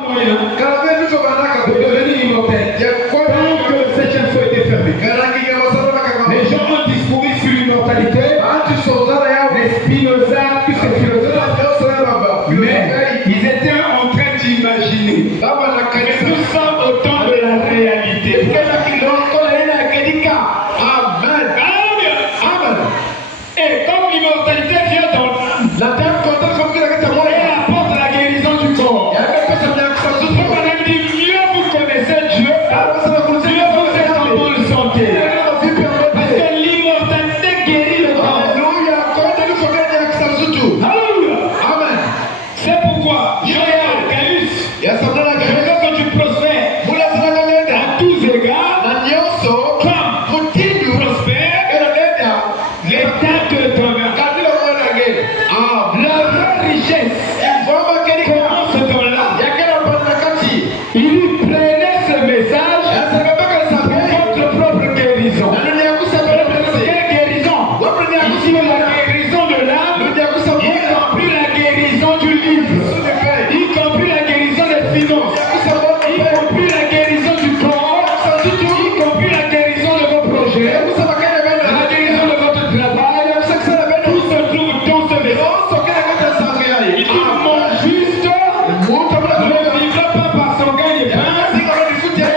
moyen de devenir immortel. Tant que ces chaînes ont été fermées. Les gens ont discouru sur l'immortalité. Les Spinoza, tous ces philosophes. Mais ils étaient en train d'imaginer. Nous sommes au temps de la réalité. Amen. Amen. Et comme l'immortalité vient dans la terre, elle apporte la guérison du corps. Madame dit, mieux vous connaissez Dieu, mieux vous êtes en bonne santé. Parce que l'immortalité guérit le corps. Alléluia. Amen. C'est pourquoi je regarde Gaius. Je veux que tu prospères à tous égards, comme tu prospères l'état de ton âme. La vraie richesse commence dans l'âme. Il prenait ce message pour votre propre guérison. Quelle guérison? Ici, la guérison de l'âme, y compris la guérison du livre, y compris la guérison des finances, y compris la guérison du corps, y compris la guérison de vos projets, la guérison de votre travail. Tout se trouve dans ce message. Il dit, mon juste ne vivra pas par son gagne-pain, mais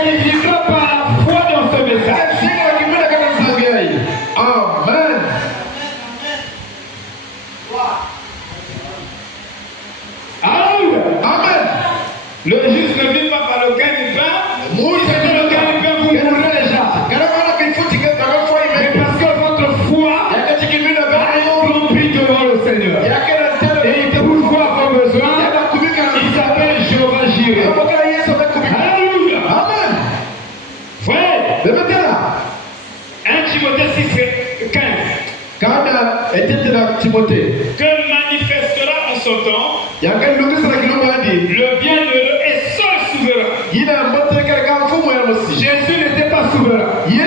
il vivra par la foi dans ce message. Amen. Alléluia. Amen. Le juste ne vit pas par le gagne-pain, c'est que le gagne-pain vous mourrez déjà. Mais parce que votre foi est remplie devant le Seigneur. Et il pourvoit vos besoins, il s'appelle Jéhovah Jireh. Alléluia. Amen. Voyez, 1 Timothée 6,15. Que manifestera en son temps le bienheureux et seul souverain. Jésus n'était pas souverain. Il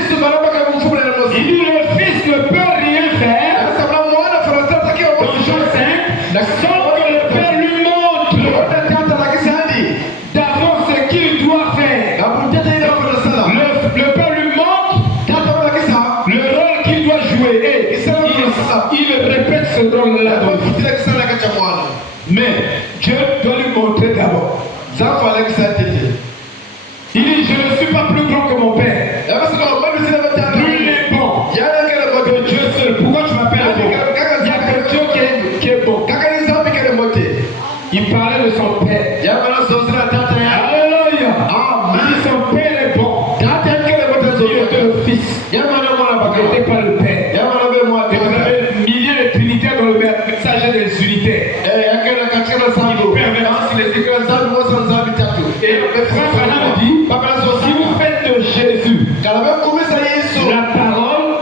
dit, le Fils ne peut rien faire dans Jean 5 sans que le Père lui montre d'avance ce qu'il doit faire. Le Père lui montre le rôle qu'il doit jouer. Et il répète ce rôle-là. Mais Dieu doit lui montrer d'abord. Il dit, je ne suis pas plus grand que mon Père. Lui, il est bon. Que Dieu seul. Pourquoi tu m'appelles bon? Il n'y a que Dieu qui est bon. Il parlait de son Père. Alléluia. Il dit, son Père est bon. Il était le Fils. Il n'était pas le Père. Et vous avez milliers de trinitaires dans le messager des unitaires. Et Frère Branham dit, si vous faites de Jésus la parole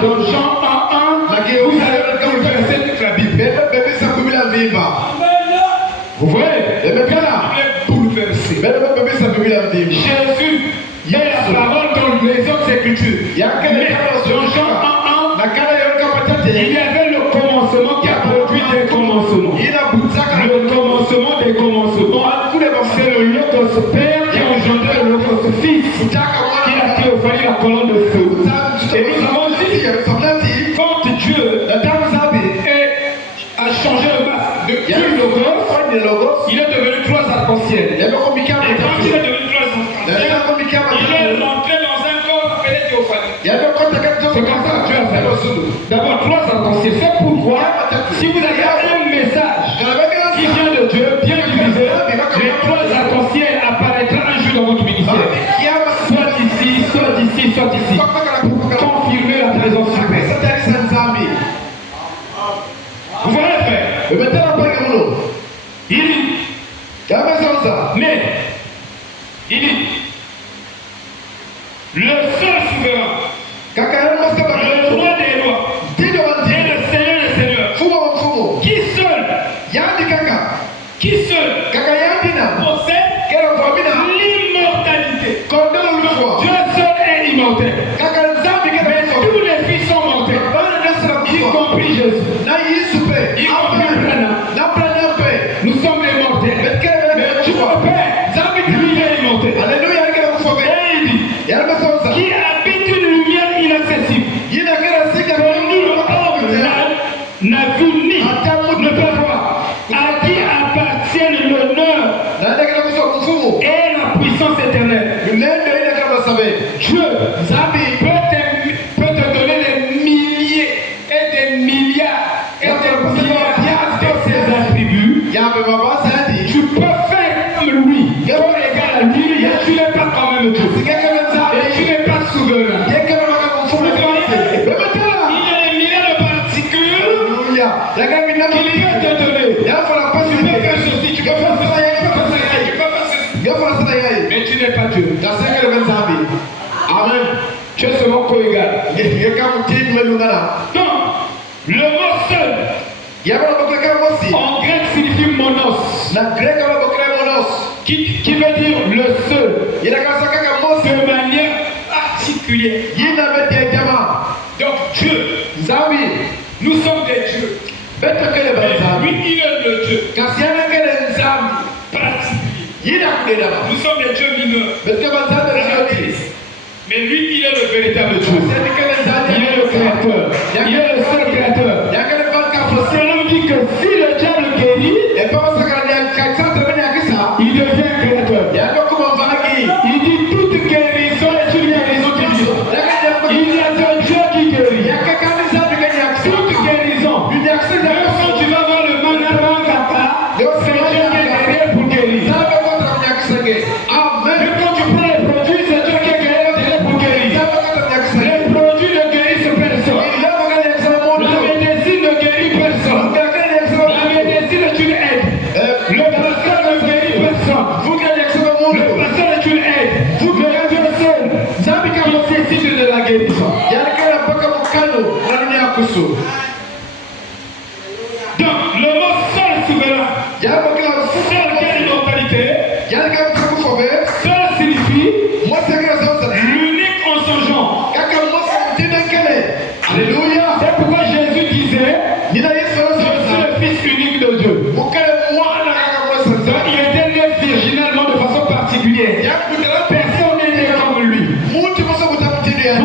de Jean 1:1, vous allez bouleverser toute la Bible. Vous voyez? Il est bouleversé. Jésus est la parole dans les autres écritures. Mais dans Jean 1:1, il y avait le commencement qui a produit des commencements. Le commencement des commencements, c'est le Logos Père qui a engendré le Logos Fils, qui a théophanie la colonne de feu. Et nous avons dit, quand Dieu a changé le masque de Logos, il est devenu trois arcs-en-ciel. Et quand il est devenu trois arcs-en-ciel, il est rentré dans un corps appelé théophanie. C'est comme ça que Dieu a fait. D'abord, trois arcs-en-ciel. C'est pourquoi, si vous avez un message qui vient de Dieu, bien divisé, les trois arcs-en-ciel apparaîtront un jour dans votre ministère. Soit ici, soit ici, soit ici. Pour confirmer la présence suprême. Vous voyez, frère? Il dit, mais, il dit, le seul souverain, le roi des rois, et le Seigneur des seigneurs, qui seul possède l'immortalité. Dieu seul est immortel. Mais tous les fils sont mortels, y compris Jésus, y compris Branham. Nous sommes les mortels. Mais Dieu le Père et la puissance éternelle. Dieu peut te donner des milliers et des milliards et des milliards de ses attributs. Tu peux faire comme lui, comme égal à lui, et tu n'es pas quand même Dieu. Et tu n'es pas souverain. Il y a des milliards de particules qu'il peut te donner. Tu peux faire ceci, tu peux faire ceci, tu peux faire ceci. Mais tu n'es pas Dieu. Amen. Tu es seulement co-égal. Donc, le mot seul en grec signifie monos. Qui veut dire le seul. De manière particulière. Donc Dieu, nous sommes des dieux. Mais lui, il est le Dieu particulier. Nous sommes des dieux mineurs. Mais lui, il est le véritable Dieu. Il est le créateur. Il est le seul créateur. Cela veut dire que si le diable guérit, il devient créateur. Il dit toute guérison est une guérison divine. Il y a un Dieu qui guérit. Toute guérison. Même quand tu vas voir le manabang kaka, c'est Dieu qui est derrière pour guérir. Même quand tu prends les produits, c'est Dieu qui est derrière pour guérir. Les produits ne guérissent personne. La médecine ne guérit personne. La médecine est une aide. Le pasteur ne guérit personne. Le pasteur est une aide. Mais Dieu seul, il nécessite de la guérison. Donc, le mot seul souverain, seul quelle immortalité, seul signifie l'unique en son genre. Alléluia. C'est pourquoi Jésus disait, je suis le fils unique de Dieu. Donc, il était né virginalement de façon particulière. Personne n'est né comme lui. Vous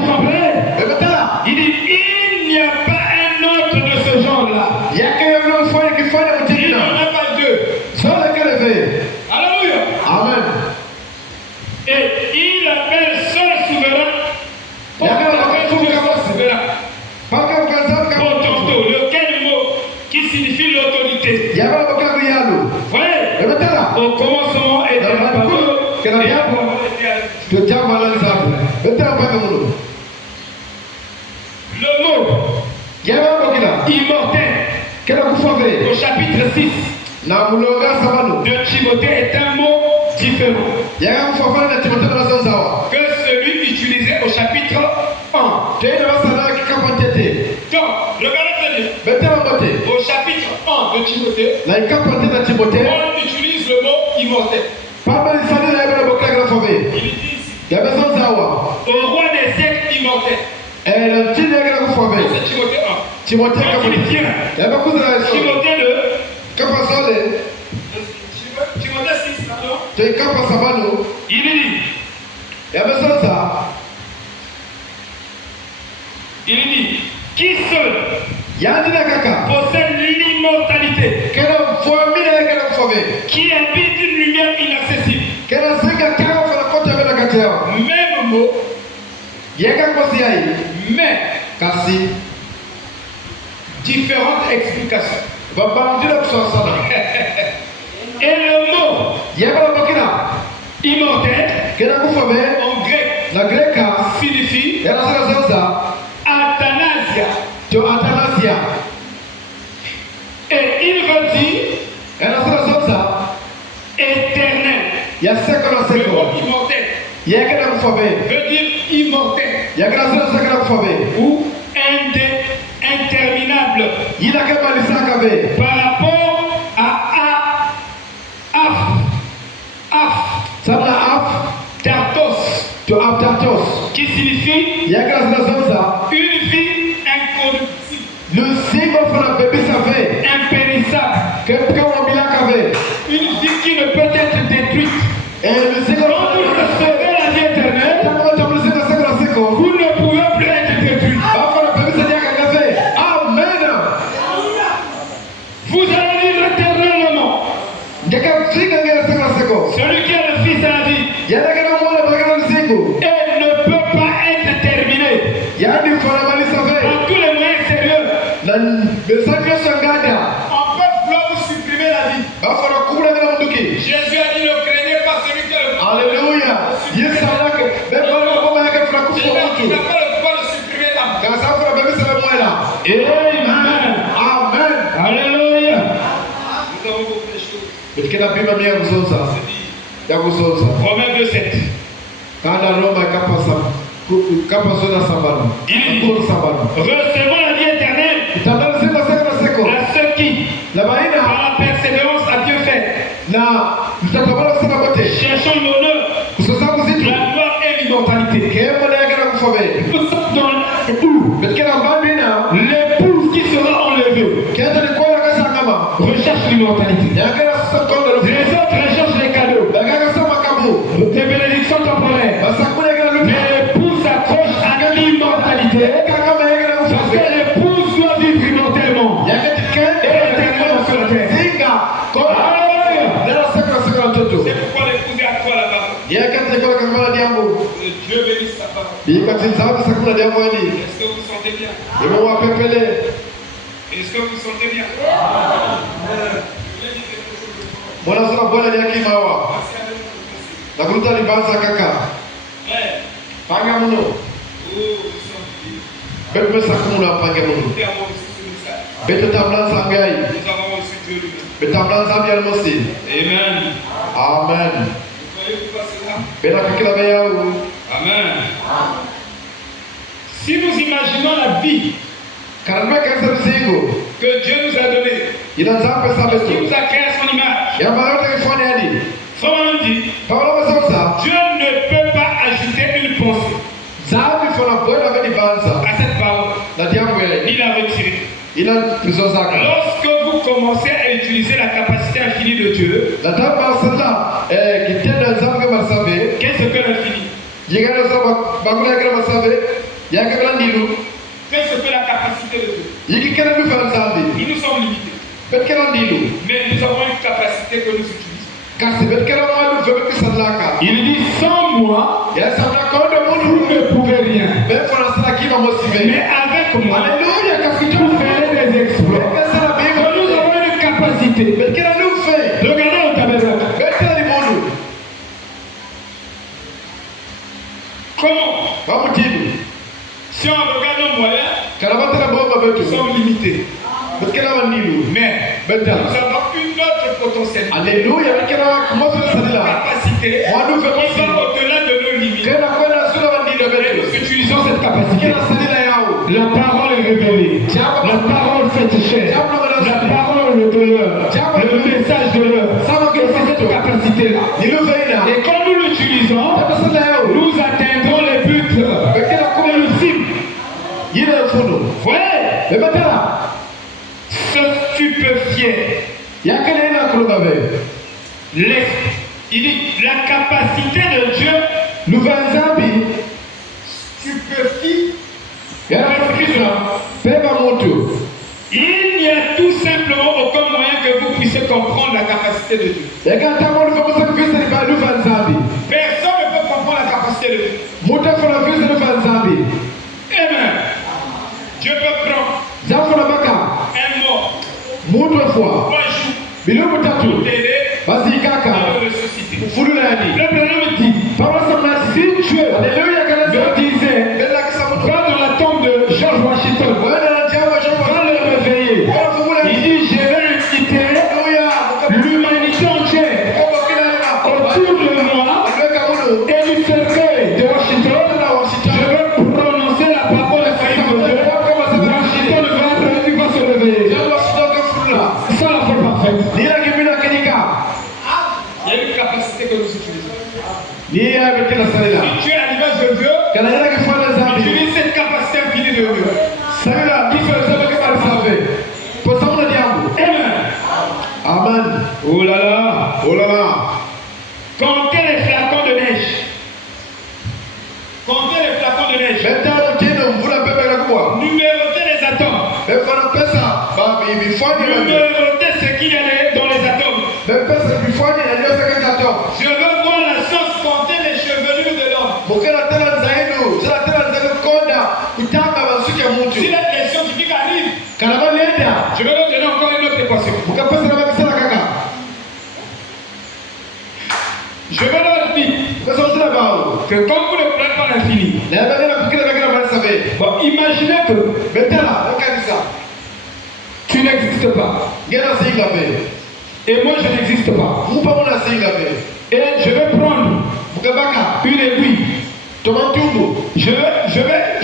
comprenez? Il dit, il n'y a pas un autre de ce genre-là. Il n'en a pas deux. Alléluia. Amen. Et il appelle seul souverain. Pourquoi il appelle Dieu seul souverain? Potonto, lequel mot qui signifie l'autorité. Voyez, au commencement était la parole. Et la parole était à le mot immortel au chapitre 6 de Timothée est un mot différent que celui utilisé au chapitre 1. Donc, regardez bien. Au chapitre 1 de Timothée, on utilise le mot immortel. Il dit ici, au roi des siècles immortels. C'est Timothée 1. Donc il vient. Timothée 2. Timothée 6, pardon. Il dit. Il dit. Qui seul possède l'immortalité, qui habite une lumière inaccessible. Même mot, mais différentes explications. Et le mot immortel en grec signifie athanasia. Et il veut dire éternel. Le mot immortel veut dire immortel ou interminable par rapport à Tartos, qui signifie une vie incorruptible, impérissable, une vie qui ne peut être détruite. Quand vous recevez la vie éternelle, vous ne pouvez plus être détruit. Amen. Vous allez vivre éternellement. Celui qui est le Fils et ne peut pas être terminé par tous les moyens sérieux. On peut vouloir vous supprimer la vie. Jésus a dit ne craignez pas celui qui a le pouvoir. Alléluia. Yes, Il n'a pas le pouvoir de supprimer l'âme. Amen. Amen. Alléluia. Nous avons beaucoup de choses. C'est dit. Romains 2,7. Recevons la vie éternelle à ceux qui, par la persévérance, à Dieu fait, cherchons l'honneur, la gloire et l'immortalité. Nous sommes dans l'épouse qui sera enlevée. Recherche l'immortalité. Les autres recherchent les cadeaux, des bénédictions temporaires. Mais l'épouse s'accroche à l'immortalité. Parce que l'épouse doit vivre immortellement. Et éternellement sur la terre. Alléluia. C'est pourquoi l'épouse est à toi là-bas. Dieu bénisse ta parole. Est-ce que vous sentez bien? Est-ce que vous sentez bien? Panga muno. Bebe sakumuna panga muno. Bete tablan sangai. Betablan sangai almosi. Amen. Amen. Voyez-vous pas cela? Bena kikila beyaou. Amen. Si nous imaginons la vie Karame kansa bisingo. que Dieu nous a donnée, Ina zampe qui sabeto. nous a créé à son image, Ya bayote kifone yani. Someone dit, Pawlo basosa. Dieu ne peut pas ajouter une pensée Zambi fona bwena vedi banza. à cette parole, Na diambo yani. ni la retirer. Ina prizozaka. Lorsque vous commencez à utiliser la capacité infinie de Dieu, Na tamba sala kitenda zambe masabe. qu'est-ce que l'infini? Jigana sa bagula kira masabe. Ya kira ndilu. Qu'est-ce que la capacité de Dieu? Yiki kira du fan zambi. Nous sommes limités, Bet kira ndilu. mais nous avons une capacité que nous utilisons. Kasi bet kira malu febe kisalaka. Il dit, sans moi, Ya sabna kondo vous munu. ne pouvez rien. Bet fona sala kiva mosibe. Mais avec moi, Alléluia kasi tu vous ferez des exploits. Bet sala biva. Nous avons une capacité. Bet kira nu fe. Regardez au tabernacle. Bet kira di munu. Comment? Bamutidu. Si on regarde nos moyens, Karabata na bomba nous betu. sommes limités. Bet kira wandilu. Mais Bet nous kira. avons une autre potentialité. Alléluia bet kira kumoso salila. Capacité qui va au-delà de nos limites. Kena kwenda sura wandilu Et betu. nous utilisons cette capacité. Kira salila yao. La parole est révélée. La parole fait chair. La parole de l'heure. Le message de l'heure. Et c'est cette capacité-là. Nilu feina. Et quand nous l'utilisons, Sala yao. nous atteindrons les buts et le cible. Yile fundo. Voyez, Bebatara. ce stupéfiant. Yakene ina kurugabe. Il dit la capacité de Dieu Luvan zambi. stupéfie. Excuse-moi. Peba moto. Il n'y a tout simplement aucun moyen que vous puissiez comprendre la capacité de Dieu. Yakata mo lufa visa ni ba luvan zambi. Personne ne peut comprendre la capacité de Dieu. Muta fona visa luvan zambi. Amen. Dieu peut prendre Zafona baka. un mort, Mutu fois. 3 jours, Bilumu tatu. pour t'aider Basi à kaka. le ressusciter. Fulula yani. Le problème dit, Papa samna si Dieu Alléluia kana me disait, Bella kisa mutu. va dans la tombe de George Washington, Wenda na jawa jawa. va le réveiller. Il dit, je vais inciter Alléluia. l'humanité entière Kobo kila ina. autour de moi Alweka munu. et du cercueil de Washington. Je vais prononcer la parole infaillible de Dieu. Washington va se réveiller. Jawa sitoke fulula. Ça la foi parfaite. Nira kibina kenika. Il y a une capacité que nous utilisons. Niya bekila salila. Si tu es à l'image de Dieu, Kana ina kifana zambi. utilise cette capacité infinie de Dieu. Salila kifa sema kama risabe. Kwa sababu na diambo. Amen. Amen. Oh là là. Oh là là. Comptez les flacons de neige. Comptez les flacons de neige. Beta mtino mvula pepe kakubwa. Numérotez les atomes. Befana pesa. Babi bifanye na. Numérotez ce qu'il y a dans les atomes. Bepesa bifanye na ndio saka tato. Je veux voir la science compter que comme vous ne prenez pas l'infini, bon, imaginez que tu n'existes pas. Et moi je n'existe pas. Et je vais prendre une aiguille. Je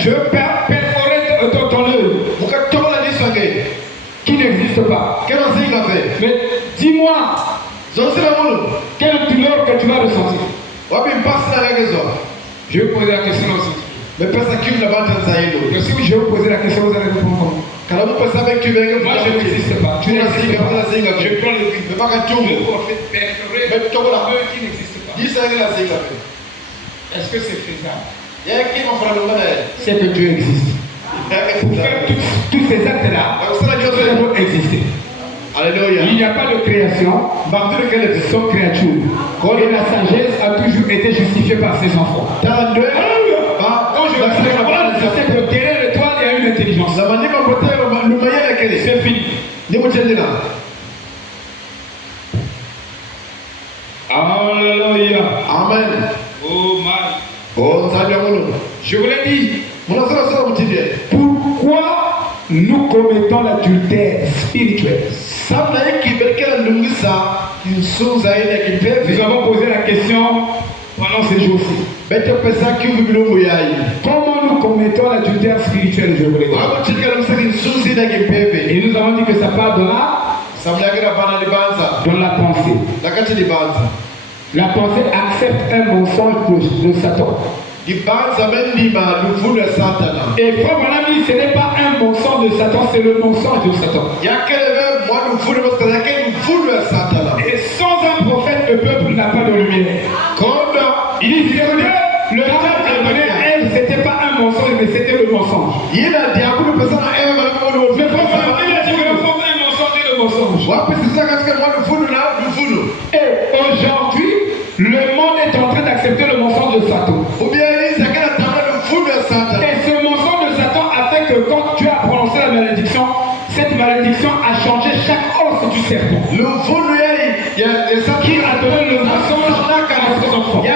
vais perforer ton œil qui n'existe pas. Mais dis-moi, quelle douleur que tu vas ressentir? Je vais poser la question aussi. Parce que je vais poser la question, vous allez répondre comment? Moi je n'existe pas. Tu n'existes pas. Je prends le but. Pour perforer l'œil qui n'existe pas. Est-ce que c'est faisable? C'est que Dieu existe. Pour faire tous ces actes-là, Dieu doit exister. Alléluia. Il n'y a pas de création sans créature. Et la sagesse a toujours été justifiée par ses enfants. Quand je sais que derrière l'étoile, il y a une intelligence. C'est fini. Alléluia. Amen. Oh my. Je vous l'ai dit. Pourquoi nous commettons l'adultère spirituel? Nous avons posé la question pendant ces jours-ci. Comment nous commettons l'adultère spirituel, je vous l'ai dit. Et nous avons dit que ça part dans la pensée. La pensée accepte un mensonge de Satan. Et comme on a dit, ce n'est pas un mensonge de Satan, c'est le mensonge de Satan. Et sans un prophète, le peuple n'a pas de lumière. Il dit que le diable a donné à Ève, ce n'était pas un mensonge, mais c'était le mensonge. Mais il a dit que le mensonge est le mensonge. Et aujourd'hui, le monde est en train d'accepter le mensonge de Satan. Et ce mensonge de Satan a fait que quand Dieu a prononcé la malédiction, cette malédiction a changé chaque os du serpent. Qui a donné le mensonge à ses enfants. Et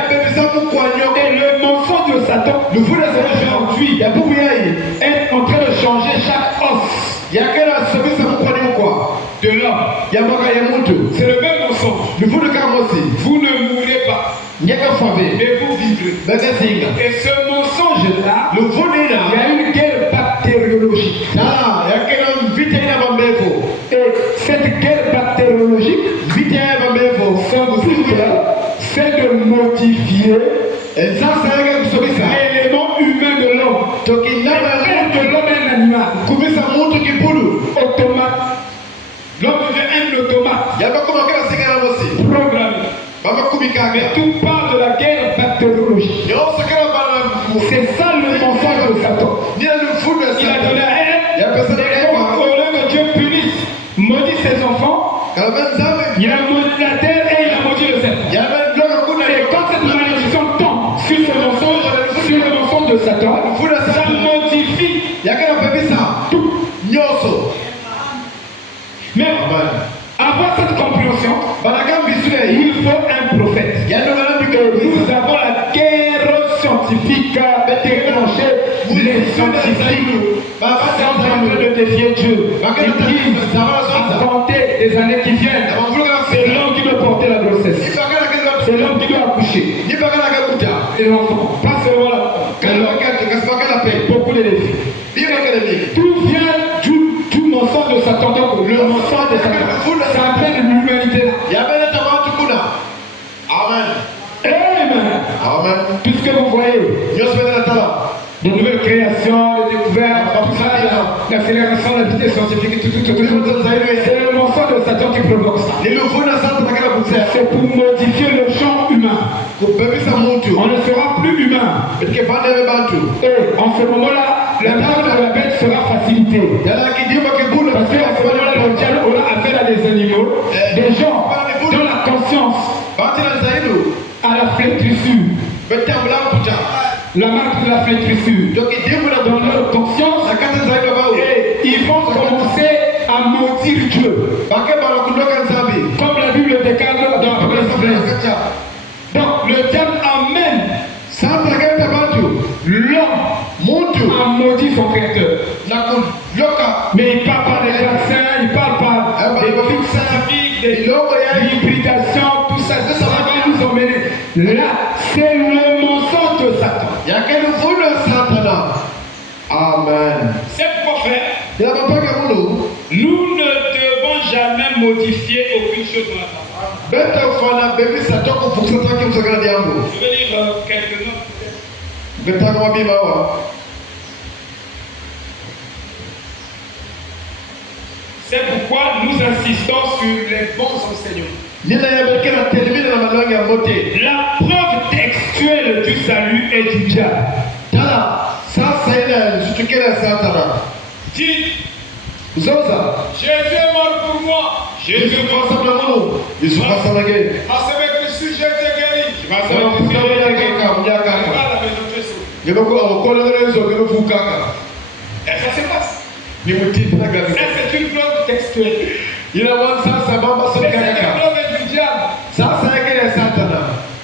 le mensonge de Satan, aujourd'hui, est en train de changer chaque os de l'homme. C'est le même mensonge. Vous ne mourrez pas, mais vous vivrez. Et ce mensonge-là, il y a une guerre bactériologique. Et cette guerre bactériologique, c'est de modifier l'élément humain de l'homme. De l'homme est un animal. Automate. L'homme devient un automate. Programmé. Mais tout part de la guerre bactériologique. C'est ça le mensonge de Satan. Il a donné à elle, au lieu que Dieu punisse, maudit ses enfants, il a maudit la terre et il a maudit le serpent. Et quand cette malédiction tombe sur ce mensonge, sur le mensonge de Satan, ça modifie tout. Mais avoir cette compréhension, il faut un prophète. Nous avons la guerre scientifique déclenchée. Les scientifiques sont en train de défier Dieu. Ils disent à compter des années qui viennent, c'est l'homme qui doit porter la grossesse. C'est l'homme qui doit accoucher. Et l'enfant, pas seulement beaucoup de défis. Tout vient du mensonge de Satan. Donc le mensonge de Satan, ça appelle l'humanité. Amen. Puisque vous voyez de nouvelles créations, de découvertes, l'accélération de la vitesse scientifique, c'est le mensonge de Satan qui provoque ça. C'est pour modifier le champ humain. On ne sera plus humain. Et en ce moment-là, la tâche de la bête sera facilitée. Parce qu'à ce moment-là, le diable aura affaire à des animaux, des gens dont la conscience à la flétrissure. La marque de la flétrissure. Dans leur conscience, et ils vont commencer à maudire Dieu. Comme la Bible déclare dans Apocalypse 13. Donc le diable amène L'homme a maudit son créateur. Mais il ne parle pas des vaccins, il ne parle pas des trucs scientifiques, des hybridations, tout ça. Ça va nous emmener. Là, c'est le mensonge de Satan. Amen. C'est pourquoi, frère, nous ne devons jamais modifier aucune chose dans la parole. Je vais lire quelques notes. C'est pourquoi nous insistons sur les bons enseignements. La preuve textuelle du salut est du diable. Dites, Jésus est mort pour moi. Jésus est mort pour moi. Parce que si j'ai été guéri, je vais à la maison de Jésus. Et ça se passe. Ça, c'est une preuve textuelle. C'est une preuve du diable.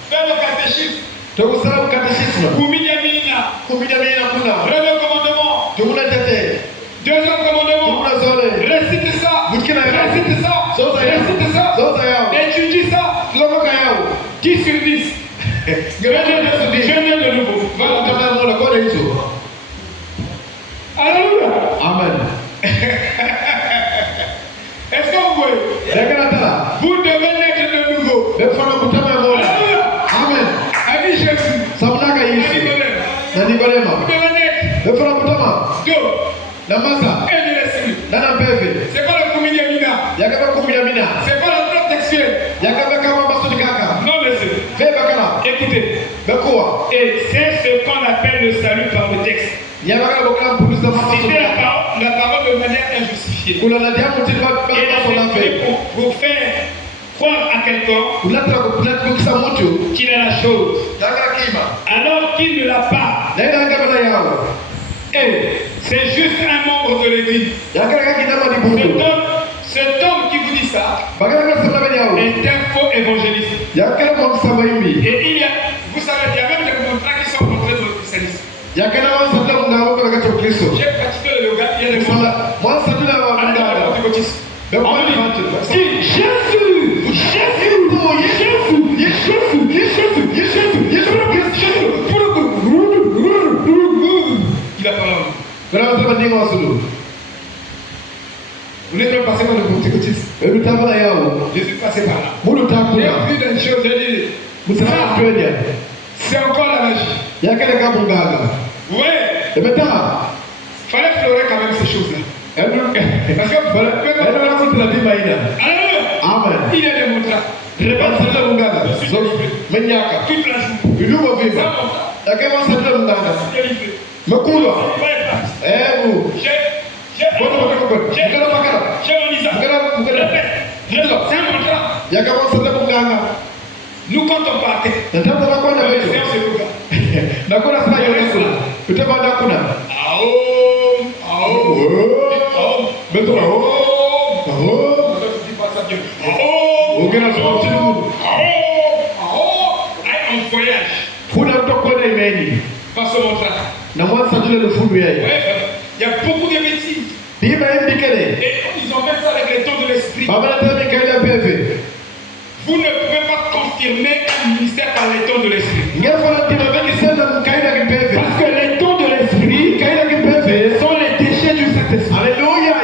Fais le catéchisme. Kumidiamina. Premier commandement. Deuxième commandement. Récite ça. Récite ça. Récite ça. Étudie ça. 10 sur 10. Je viens de nouveau. Alléluia. Amen. Est-ce que vous voyez? Vous devez naître de nouveau. Alléluia. Amen. Ami Jésus. Vous devez naître. Deux. Et de l'esprit. C'est quoi le Kumidiamina? C'est quoi la preuve textuelle? Non, monsieur. Écoutez. Et c'est ce qu'on appelle le salut par le texte. Citer la parole de manière injustifiée. Et pour faire croire à quelqu'un qu'il a la chose, alors qu'il ne l'a pas. Et c'est juste un membre de l'église. Cet homme qui vous dit ça est un faux évangéliste. Et il y a, vous savez, il y a même des contrats qui sont rentrés dans le christianisme. J'ai pratiqué le yoga, il y a des contrats. On me dit, Jésus, il a parlé. Vous n'êtes pas passé par le pentecôtisme. Je suis passé par là. J'ai appris d'une chose, j'ai dit, c'est encore la magie. Oui. Il fallait fleurer quand même ces choses-là. Parce que Amen. Il y a des montrants. Toute la nous quand on partait, il y a beaucoup de bêtises. Et ils ont fait ça avec les dons de l'esprit. Vous ne pouvez pas confirmer un ministère par les dons de l'esprit. Parce que les dons de l'esprit sont les déchets du Saint-Esprit. Alléluia.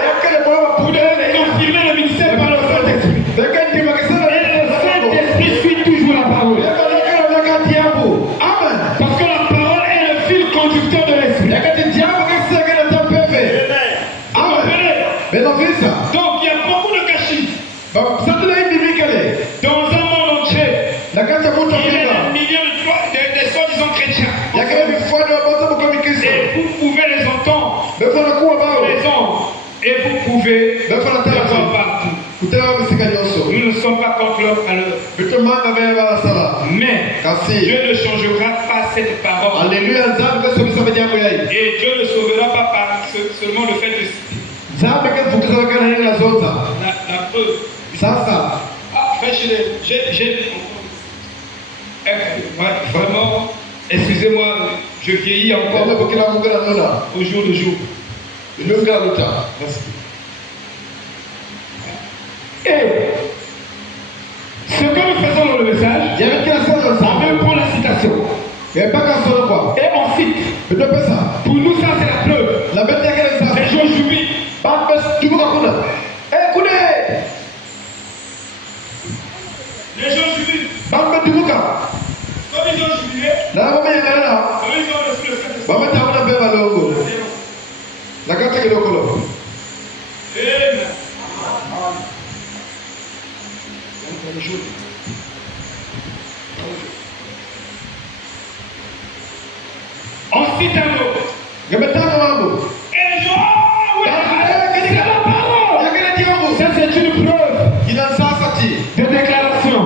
Vous devez confirmer le ministère par le Saint-Esprit. Et le Saint-Esprit suit toujours la parole. Amen. Parce que la parole est le fil conducteur de l'esprit. Donc il y a beaucoup de cachis. Dans un monde entier, il y a des millions de soi-disant chrétiens. Et vous pouvez les entendre. Et vous pouvez les voir partout. Nous ne sommes pas contre leur valeur. Mais Dieu ne changera pas cette parole. Et Dieu ne sauvera pas par seulement le fait de citer. La preuve. J'ai vraiment, excusez-moi, Je vieillis encore au jour le jour. Merci. Et ce que nous faisons dans le message, on veut prendre la citation. Et on cite. Pour nous, ça c'est la preuve. Les gens jubilent. Les gens jubilent. Comme ils ont jubilé, ils ont reçu le Saint-Esprit. Amen. On cite un mot. Et les gens, c'est la parole. Ça c'est une preuve de déclaration.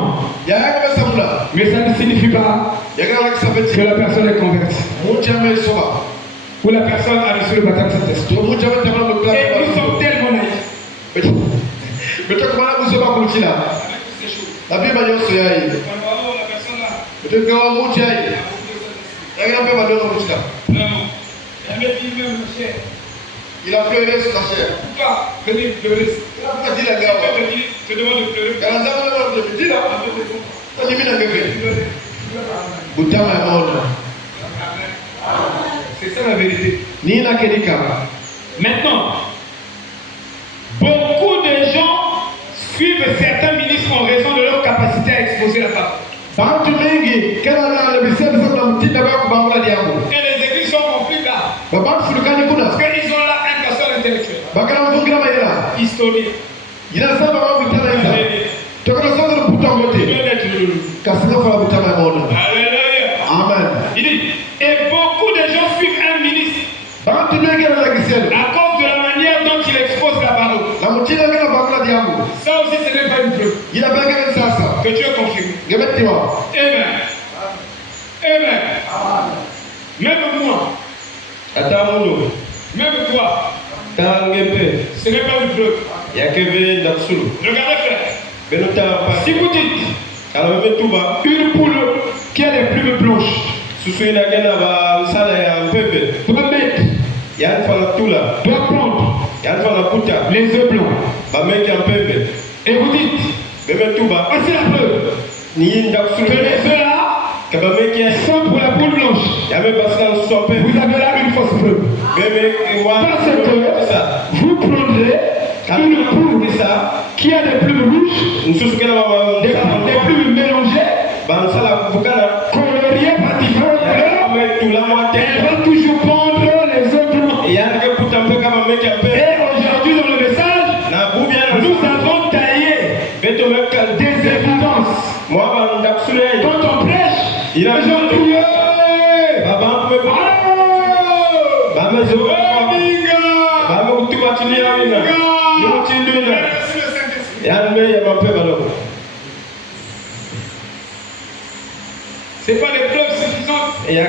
Mais ça ne signifie pas que la personne est convertie. Ou la personne a reçu le baptême de Saint-Esprit. Et nous sommes tellement naïfs. La Bible a dit que il a pleuré sur la chair. Pourquoi venir pleurer? Il a dit la gare. Je demande de pleurer. C'est ça la vérité. Maintenant, beaucoup de gens suivent certains ministres en raison de leur capacité à exposer la parole. Et les églises sont remplies là. Parce qu'ils ont là un pasteur intellectuel, historien. Alléluia. Amen. Il dit, et beaucoup de gens suivent un ministre à cause de la manière dont il expose la parole. Ça aussi, ce n'est pas une preuve que Dieu confirme. Amen. Amen. Même moi, même toi, ce n'est pas une preuve. Regardez frère. Si vous dites une poule qui a des plumes blanches, doit prendre les œufs blancs. Et vous dites, voici la preuve que les œufs là sont pour la poule blanche. Vous avez là une fausse preuve. Parce que vous prendrez une poule qui a des plumes rouges, des plumes mélangées, coloriées par différentes couleurs. Elle va toujours prendre les œufs blancs. Et aujourd'hui dans le message, nous avons taillé des évidences. Quand on prêche, les gens crient. C'est pas les preuves suffisantes. Il faut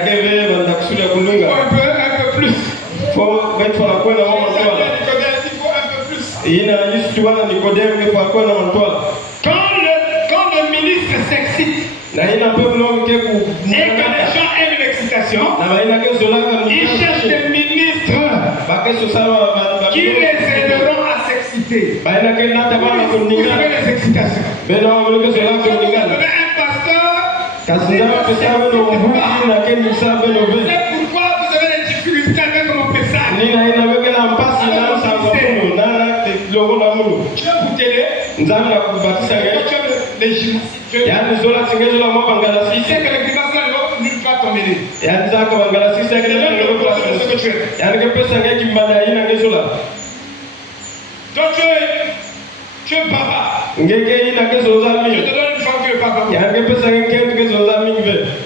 un peu plus. Il faut un peu plus. Quand le ministre s'excite et que les gens aiment l'excitation, ils cherchent des ministres qui les aideront à s'exciter. Vous savez les excitations. Un pasteur, c'est pourquoi vous avez des difficultés avec mon message. Je vais vous t'aider. Tu as les gymnastiques. Il sait que les grimaces là ne vont pas tomber. Donc tu es papa. Je te donne une femme qui est papa.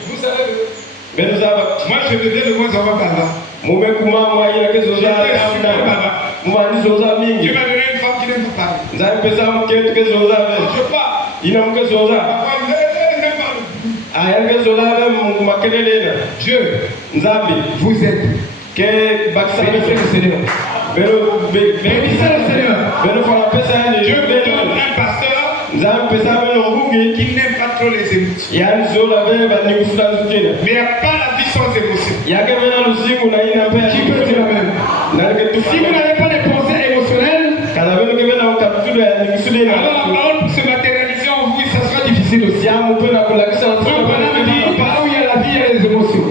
Vous savez, moi je deviens de moins en moins papa. Tu m'as donné une femme qui n'aime pas parler. Je pars. Dieu vous aide. Bénissez le Seigneur. Bénissez le Seigneur. Dieu vous donne un pasteur qui n'aime pas trop les émotions. Mais il n'y a pas la vie sans émotion. Qui peut dire la même? Si vous n'avez pas de pensées émotionnelles, alors la parole pour se matérialiser en vous, ça sera difficile aussi. Donc on a dit, par où il y a la vie, il y a les émotions.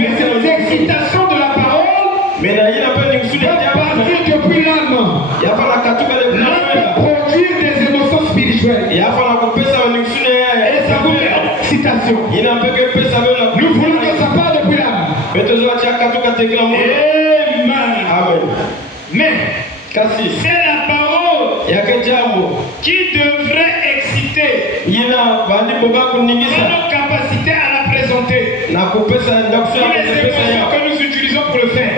Mais cette excitation de la parole doit partir depuis l'âme. L'âme peut produire des émotions spirituelles. Et ça vous fait excitation. Nous voulons que ça parte depuis l'âme. Amen. Mais c'est la parole qui devrait exciter notre capacité à la présenter. Toutes les émotions que nous utilisons pour le faire.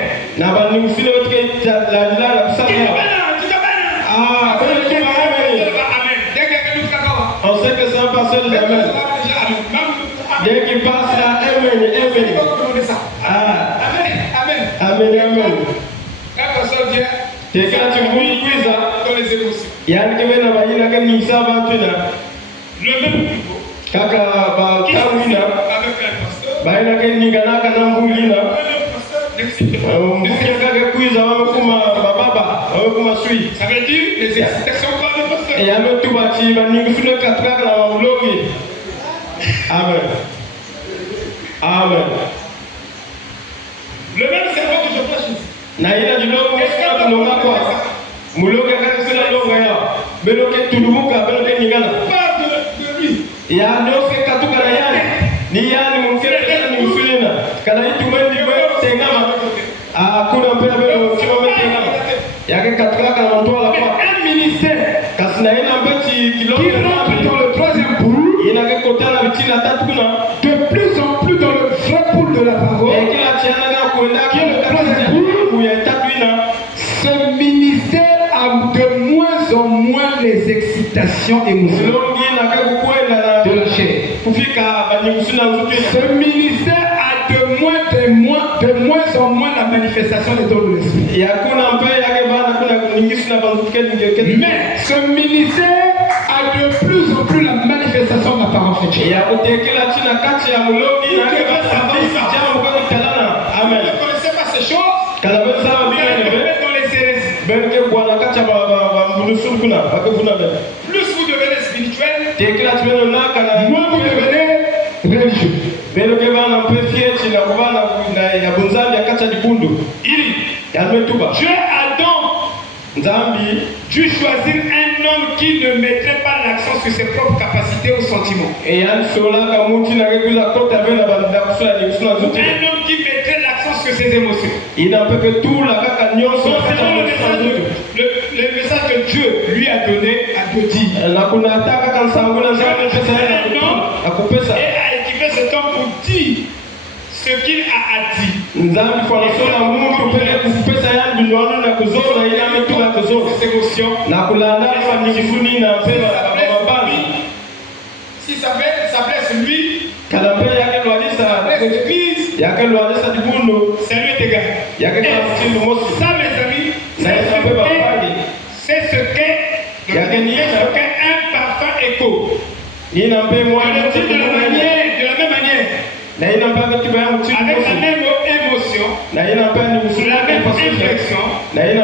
On sait que c'est un pasteur de Amen. Dès qu'il passe là, Amen. Amen. C'est quand tu bouilles ça. Il y a un qui vient là, il y a un qui ça va tout là. Le même niveau. Kaka ba kamina. Ba ina ke ningana kana mbulina. Mukaka kuiza wamekuma baba, wamekuma sui. Ça veut dire les excitations par le pasteur. Et ame tu bati ba ningusule katraka na wamulogi. Amen. Amen. Le même cerveau que je prêche ici. Na ina dilogo kwa tunonga kwa. Mulogi akasema longa ya. Beloke tulumuka beloke ningana. Pas de lui. Ya nyoke katuka na yani. Ni yani mumkere ni musulina. Kana itumendi tengama. Kuna mpela belo kimome tengama. Yake katuka kana mtola kwa. Un ministère Kasina ina mbeti qui rentre dans le troisième poule, ina ke kotana bitina tatu kuna. de plus en plus dans le vrai poule de la parole. Et kila tiana na kuenda kile troisième poule kuya tatu ina. Ce ministère a de moins en moins les excitations émotionnelles de la chair. Ce ministère a de moins en moins la manifestation des dons de l'esprit. Mais ce ministère a de plus en plus la manifestation de la parole faite. Vous ne connaissez pas ces choses? Dans les hérésies. Plus vous devenez spirituel, moins vous devenez religieux. Dieu a donc dû choisir un homme qui ne mettrait pas l'accent sur ses propres capacités ou sentiments. Un homme qui mettrait l'accent sur ses émotions. Le message que Dieu lui a donné à Dieu dit. Et a équipé cet homme pour dire ce qu'il a dit. Si ça blesse lui, ça blesse l'église, ça lui est égal. Et ça, mes amis, c'est ce qu'est un parfum écho. Je le dis de la même manière. Avec la même émotion, la même inflexion, la même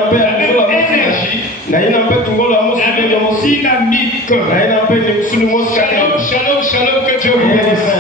énergie, la même dynamique. Shalom, shalom, shalom, que Dieu vous bénisse.